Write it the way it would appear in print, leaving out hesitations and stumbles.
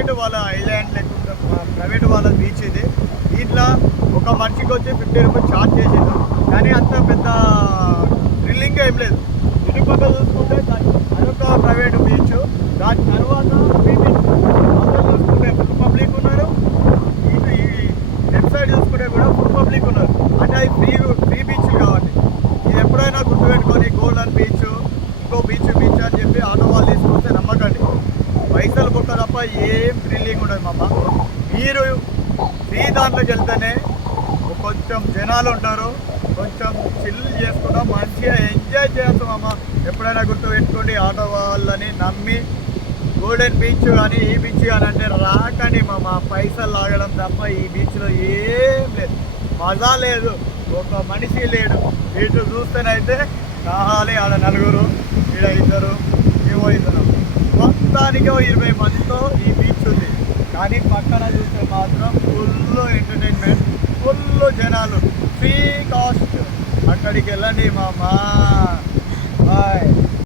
Private వాళ్ళ island లేకుండా private వాళ్ళ బీచ్ ఇది. దీంట్లో ఒక మనిషికి వచ్చి 50 రూపీస్ ఛార్జ్ చేసేది, కానీ అంత పెద్ద థ్రిల్లింగ్ ఏం లేదు. ఇటుపక్క చూసుకుంటే అదొక ప్రైవేటు బీచ్. దాని తర్వాత చూసుకుంటే ఫుల్ పబ్లిక్ ఉన్నారు. ఇటు ఈ లెఫ్ట్ సైడ్ చూసుకుంటే కూడా ఫుల్ పబ్లిక్ ఉన్నారు. అంటే అది ఫ్రీ బీచ్ కాబట్టి ఇది ఎప్పుడైనా గుర్తుపెట్టుకొని గోల్డెన్ బీచ్ ఇంకో బీచ్ అని చెప్పి ఆటో వాళ్ళు తీసుకొస్తే నమ్మకండి. పైసలు బొక్క తప్ప ఏం థ్రిల్లింగ్ ఉండదు మామ. మీరు ఫ్రీ దాంట్లోకి వెళ్తేనే కొంచెం జనాలు ఉంటారు, కొంచెం చిల్ చేసుకుంటాం, మంచిగా ఎంజాయ్ చేస్తాం మామ. ఎప్పుడైనా గుర్తుపెట్టుకోండి, ఆటో వాళ్ళని నమ్మి గోల్డెన్ బీచ్ కానీ ఈ బీచ్ కానీ అంటే రాకండి మామ. పైసలు లాగడం తప్ప ఈ బీచ్లో ఏం లేదు, మజా లేదు, ఒక మనిషి లేడు. ఇటు చూస్తేనైతే కావాలి ఆడ 4, ఈడ 2, ఏమో ఇద్దరు, మొత్తానికి 20 మందితో ఈ బీచ్ ఉంది. కానీ పక్కన చూస్తే మాత్రం ఫుల్ ఎంటర్టైన్మెంట్, ఫుల్ జనాలు, ఫ్రీ కాస్ట్. అక్కడికి వెళ్ళండి మామా. బాయ్.